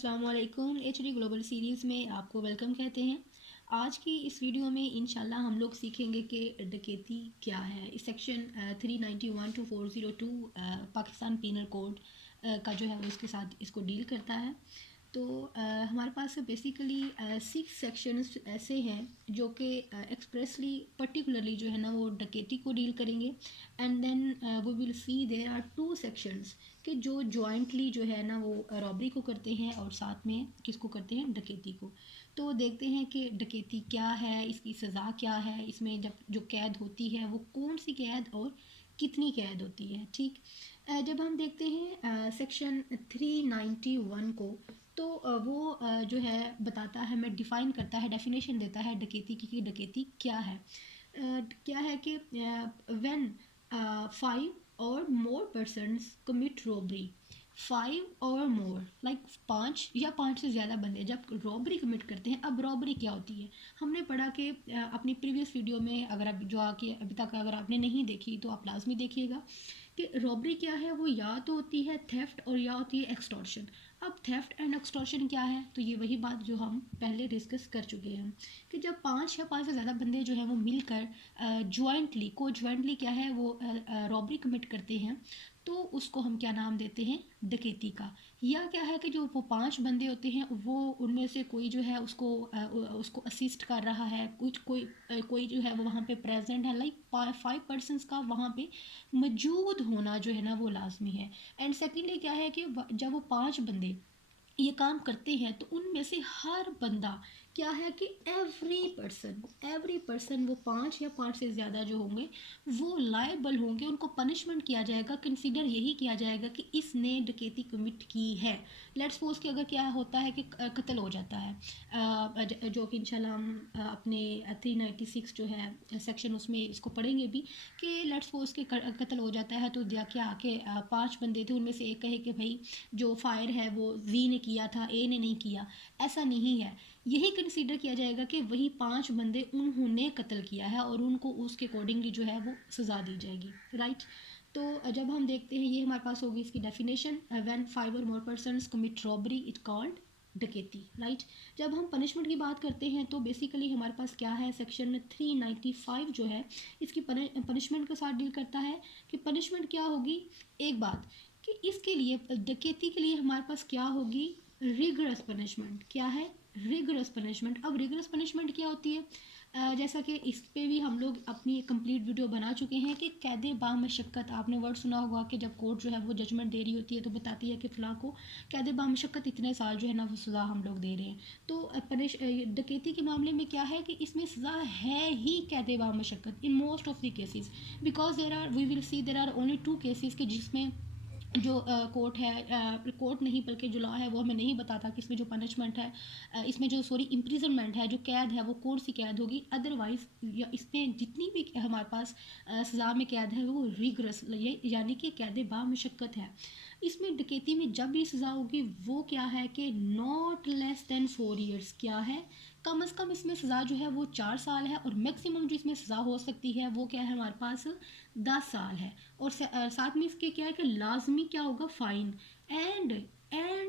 अस्सलाम वालेकुम। HD global series में आपको वेलकम कहते हैं। आज की इस वीडियो में इंशाल्लाह हम लोग सीखेंगे कि डकैती क्या है। इस section 391 to 402 Pakistan penal code का जो है वो इसके साथ इसको डील करता है। तो हमारे पास बेसिकली 6 सेक्शंस ऐसे हैं जो कि एक्सप्रेसली पर्टिकुलरली जो है ना वो डकैती को डील करेंगे। And then we will see there are 2 sections कि जो जॉइंटली जो है ना वो रॉबरी को करते हैं और साथ में किसको करते हैं, डकैती को। तो देखते हैं कि डकैती क्या है, इसकी सज़ा क्या है, इसमें जब जो कैद होती है वो कौन सी कैद और कितनी कैद होती है। ठीक, जब हम देखते हैं सेक्शन 391 को, तो वो जो है बताता है, मैं डिफ़ाइन करता है, डेफिनेशन देता है डकैती की कि डकैती क्या है। क्या है कि व्हेन 5 और मोर पर्सनस कमिट रॉबरी, 5 और मोर लाइक 5 या 5 से ज़्यादा बंदे जब रॉबरी कमिट करते हैं। अब रॉबरी क्या होती है, हमने पढ़ा कि अपनी प्रीवियस वीडियो में, अगर आप जो आके अभी तक अगर आपने नहीं देखी तो आप लाजमी देखिएगा कि रॉबरी क्या है। वो या तो होती है थेफ्ट और या होती है एक्सटॉर्शन। अब थेफ्ट एंड एक्सटॉर्शन क्या है, तो ये वही बात जो हम पहले डिस्कस कर चुके हैं कि जब 5 या 5 से ज़्यादा बंदे जो हैं वो मिलकर जॉइंटली क्या है वो रॉबरी कमिट करते हैं, तो उसको हम क्या नाम देते हैं, डकैती का। या क्या है कि जो वो 5 बंदे होते हैं वो उनमें से कोई जो है उसको असिस्ट कर रहा है, कोई जो है वो वहाँ पे प्रेजेंट है, लाइक 5 पर्सनस का वहाँ पे मौजूद होना जो है ना वो लाजमी है। एंड सेकेंडली क्या है कि जब वो 5 बंदे ये काम करते हैं तो उनमें से हर बंदा क्या है कि एवरी पर्सन वो 5 या 5 से ज़्यादा जो होंगे वो लायबल होंगे, उनको पनिशमेंट किया जाएगा, कंसीडर यही किया जाएगा कि इसने डकैती कमिट की है। लेट्स सपोज कि अगर क्या होता है कि कत्ल हो जाता है, जो कि इंशाल्लाह हम अपने 396 जो है सेक्शन उसमें इसको पढ़ेंगे भी, कि लेट्स सपोज कि कत्ल हो जाता है। तो क्या आके 5 बंदे थे, उनमें से एक कहे कि भाई जो फायर है वो जी ने किया था, ए ने नहीं किया। ऐसा नहीं है, यही कंसीडर किया जाएगा कि वही 5 बंदे उन्होंने कत्ल किया है और उनको उसके अकॉर्डिंगली जो है वो सज़ा दी जाएगी। राइट, तो जब हम देखते हैं, ये हमारे पास होगी इसकी डेफिनेशन, व्हेन 5 और more persons commit robbery it called डकैती। राइट, जब हम पनिशमेंट की बात करते हैं तो बेसिकली हमारे पास क्या है, सेक्शन 395 जो है इसकी पनिशमेंट के साथ डील करता है कि पनिशमेंट क्या होगी। एक बात कि इसके लिए डकैती के लिए हमारे पास क्या होगी, रिगरस पनिशमेंट। क्या है, रिगरस पनिशमेंट। अब रिगरस पनिशमेंट क्या होती है, जैसा कि इस पे भी हम लोग अपनी एक कंप्लीट वीडियो बना चुके हैं कि कैद बामशक्कत। आपने वर्ड सुना होगा कि जब कोर्ट जो है वो जजमेंट दे रही होती है तो बताती है कि फ़लाँ को कैद बामशक्कत इतने साल जो है ना वो सज़ा हम लोग दे रहे हैं। तो डकैती के मामले में क्या है कि इसमें सज़ा है ही कैद बामशक्कत in most of the cases, because we will see there are only 2 cases के जिसमें जो कोर्ट है, कोर्ट नहीं बल्कि जो लॉ है वो हमें नहीं बताता कि इसमें जो पनिशमेंट है, इसमें जो इम्प्रिजनमेंट है, जो कैद है वो कौन सी कैद होगी। अदरवाइज इसमें जितनी भी हमारे पास सज़ा में कैद है वो रिगरस यानी कि कैद बामशक्कत है। इसमें डकैती में जब भी सज़ा होगी वो क्या है कि नॉट लेस देन 4 ईयर्स। क्या है, कम अज़ कम इसमें सज़ा जो है वो 4 साल है, और मैक्सिमम जो इसमें सज़ा हो सकती है वो क्या है हमारे पास 10 साल है। और साथ में इसके क्या है कि लाजमी क्या होगा, fine. And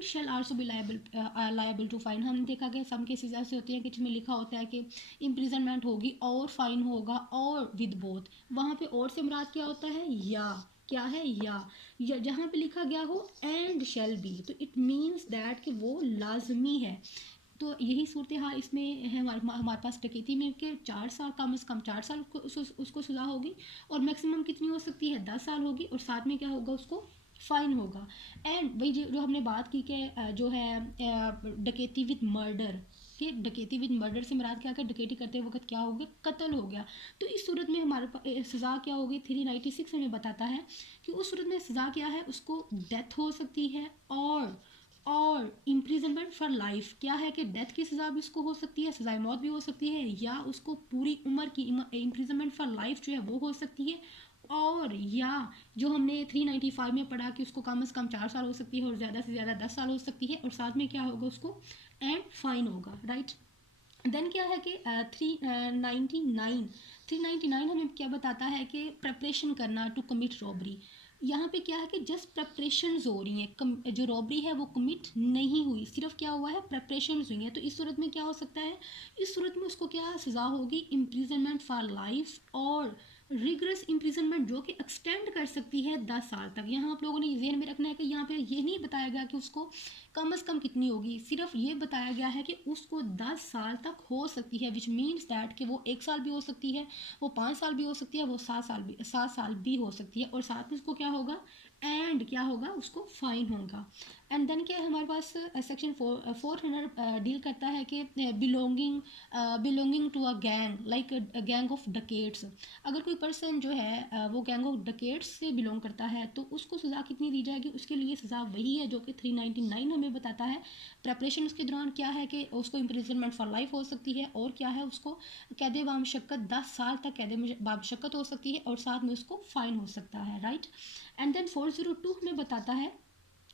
shall also be liable to fine. हमने देखा कि सम केसेस ऐसे होते हैं कि जिसमें लिखा होता है कि इम्प्रिजनमेंट होगी और फाइन होगा, और विद बोथ। वहाँ पे और से मुराद क्या होता है, या क्या है, या जहाँ पे लिखा गया हो एंड शेल बी, तो इट मीन्स दैट कि वो लाजमी है। तो यही सूरत हाल इसमें है हमारे पास डकैती में कि 4 साल, कम से कम 4 साल उसको सज़ा होगी, और मैक्सिमम कितनी हो सकती है, 10 साल होगी, और साथ में क्या होगा, उसको फ़ाइन होगा। एंड वही जो हमने बात की कि जो है डकैती विद मर्डर, कि डकैती विद मर्डर से मुराद क्या, डकैती करते वक्त क्या हो गया, कत्ल हो गया। तो इस सूरत में हमारे पास सज़ा क्या होगी, 396 हमें बताता है कि उस सूरत में सज़ा क्या है, उसको डेथ हो सकती है, और इम्प्रिजनमेंट फॉर लाइफ। क्या है कि डेथ की सज़ा भी उसको हो सकती है, सज़ाए मौत भी हो सकती है, या उसको पूरी उम्र की इम्प्रिजनमेंट फॉर लाइफ जो है वो हो सकती है, और या जो हमने 395 में पढ़ा कि उसको कम से कम 4 साल हो सकती है और ज़्यादा से ज़्यादा 10 साल हो सकती है, और साथ में क्या होगा, उसको एंड फाइन होगा। राइट, देन क्या है कि 399 हमें क्या बताता है कि प्रेपरेशन करना टू कमिट रॉबरी। यहाँ पे क्या है कि जस्ट प्रेपरेशंस हो रही हैं, जो रॉबरी है वो कमिट नहीं हुई, सिर्फ क्या हुआ है, प्रेपरेशंस हुई हैं। तो इस सूरत में क्या हो सकता है, इस सूरत में उसको क्या सज़ा होगी, इम्प्रिजनमेंट फॉर लाइफ और रिगरस इम्प्रिजनमेंट जो कि एक्सटेंड कर सकती है 10 साल तक। यहाँ आप लोगों ने ध्यान में रखना है कि यहाँ पे ये नहीं बताया गया कि उसको कम से कम कितनी होगी, सिर्फ ये बताया गया है कि उसको 10 साल तक हो सकती है, विच मीन्स दैट कि वो 1 साल भी हो सकती है, वो 5 साल भी हो सकती है, वो 7 साल भी हो सकती है। और साथ में उसको क्या होगा, एंड क्या होगा, उसको फाइन होगा। एंड देन क्या है हमारे पास, सेक्शन 400 डील करता है कि belonging to a gang, like gang of dacoits. अगर कोई पर्सन जो है वो गैंग ऑफ डकेट्स से बिलोंग करता है तो उसको सज़ा कितनी दी जाएगी, उसके लिए सज़ा वही है जो कि 399 हमें बताता है। प्रेपरेशन उसके दौरान क्या है कि उसको इम्प्रिजनमेंट फॉर लाइफ हो सकती है, और क्या है, उसको कैद बामशक्कत 10 साल तक कैद बामशक्कत हो सकती है, और साथ में उसको फाइन हो सकता है, राइट। एंड देन 402 हमें बताता है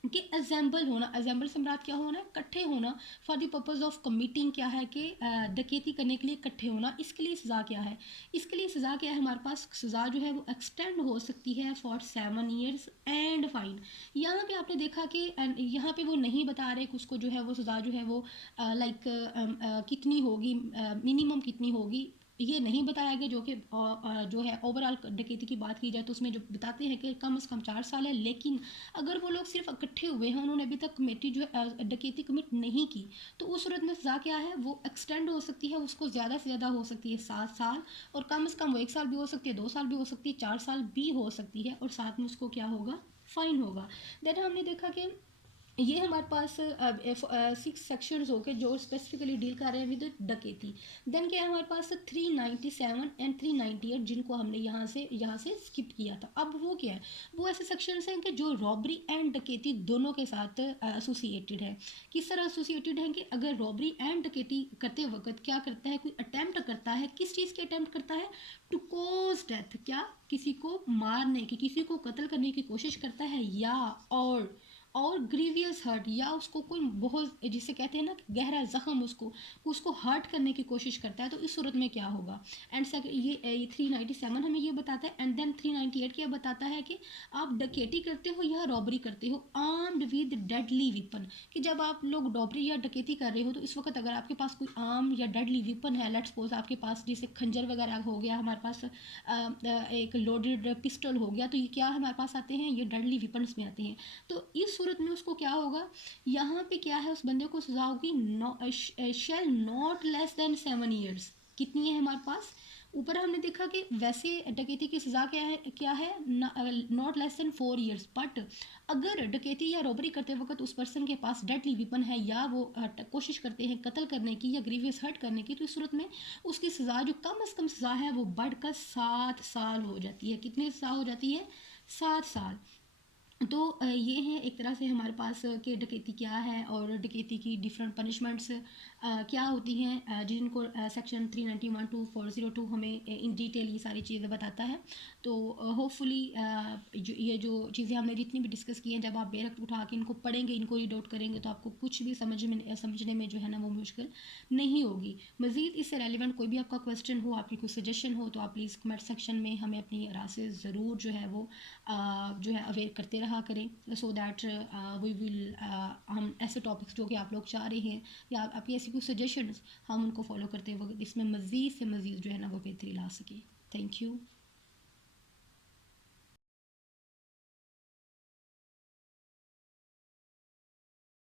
कि असेंबल होना, असेंबल से मुराद क्या होना, इकट्ठे होना, for the purpose of committing, क्या है कि डकैती करने के लिए इकट्ठे होना। इसके लिए सज़ा क्या है, इसके लिए सज़ा क्या है हमारे पास, सज़ा जो है वो एक्सटेंड हो सकती है फॉर 7 ईयर्स एंड फाइन। यहाँ पे आपने देखा कि यहाँ पे वो नहीं बता रहे कि उसको जो है वो सज़ा जो है वो लाइक कितनी होगी, मिनिमम कितनी होगी, ये नहीं बताया गया। जो कि जो है ओवरऑल डकैती की बात की जाए तो उसमें जो बताते हैं कि कम से कम 4 साल है, लेकिन अगर वो लोग सिर्फ इकट्ठे हुए हैं, उन्होंने अभी तक कमेटी जो है डकैती कमिट नहीं की, तो उस सूरत में सज़ा क्या है, वो एक्सटेंड हो सकती है, उसको ज़्यादा से ज़्यादा हो सकती है 7 साल, और कम से कम वो 1 साल भी हो सकती है, 2 साल भी हो सकती है, 4 साल भी हो सकती है, और साथ में उसको क्या होगा, फाइन होगा। देन हमने देखा कि ये हमारे पास 6 सेक्शंस हो गए जो स्पेसिफिकली डील कर रहे हैं विद डकैती। देन क्या है हमारे पास 397 एंड 398 जिनको हमने यहाँ से स्किप किया था। अब वो क्या है, वो ऐसे सेक्शंस हैं कि जो रॉबरी एंड डकैती दोनों के साथ एसोसिएटेड है। किस तरह एसोसिएटेड है कि अगर रॉबरी एंड डकैती करते वक्त क्या करता है, कोई अटैम्प्ट करता है, किस चीज़ के अटैम्प्ट करता है, टू कोज डेथ, क्या किसी को मारने की, किसी को कत्ल करने की कोशिश करता है, या और ग्रीवियस हर्ट, या उसको कोई बहुत जिसे कहते हैं ना गहरा जख्म, उसको हर्ट करने की कोशिश करता है, तो इस सूरत में क्या होगा। एंड ये 397 हमें ये बताता है। एंड देन 398 क्या बताता है कि आप डकैती करते हो या रॉबरी करते हो आर्म्ड विद डेडली वेपन, कि जब आप लोग रॉबरी या डकैती कर रहे हो तो इस वक्त अगर आपके पास कोई आर्म या डेडली वेपन है, लेट्स सपोज आपके पास जैसे खंजर वगैरह हो गया, हमारे पास एक लोडेड पिस्टल हो गया, तो ये क्या हमारे पास आते हैं, ये डेडली वेपन्स में आते हैं। तो इस सूरत में उसको क्या होगा, यहाँ पे क्या है, उस बंदे को सजा होगी shall not less than 7 years. कितनी है हमारे पास, ऊपर हमने देखा कि वैसे डकैती की सज़ा क्या है not less than 4 years, but अगर डकैती या रॉबरी करते वक्त उस पर्सन के पास डेडली वेपन है, या वो कोशिश करते हैं कत्ल करने की या ग्रीवियस हर्ट करने की, तो इस सूरत में उसकी सज़ा जो कम से कम सज़ा है वो बढ़कर 7 साल हो जाती है। कितनी सज़ा हो जाती है, 7 साल। तो ये है एक तरह से हमारे पास कि डकैती क्या है और डकैती की डिफरेंट पनिशमेंट्स क्या होती हैं, जिनको सेक्शन 391 टू 402 हमें इन डिटेल ये सारी चीज़ें बताता है। तो होपफुली ये जो चीज़ें हमने जितनी भी डिस्कस की हैं, जब आप बेरख उठा के इनको पढ़ेंगे, इनको रीड आउट करेंगे, तो आपको कुछ भी समझने में जो है ना वो मुश्किल नहीं होगी। मज़ीद इससे रेलिवेंट कोई भी आपका क्वेश्चन हो, आपकी कोई सजेशन हो, तो आप प्लीज़ कमेंट सेक्शन में हमें अपनी राय से ज़रूर जो है वो जो है अवेयर करते रहा करें, सो दैट वी विल हम ऐसे टॉपिक्स जो कि आप लोग चाह रहे हैं या आपकी ऐसी कुछ सजेशंस, हम उनको फॉलो करते वक्त इसमें मज़ीद से मज़ीद जो है ना वो बेहतरी ला सकें। Thank you.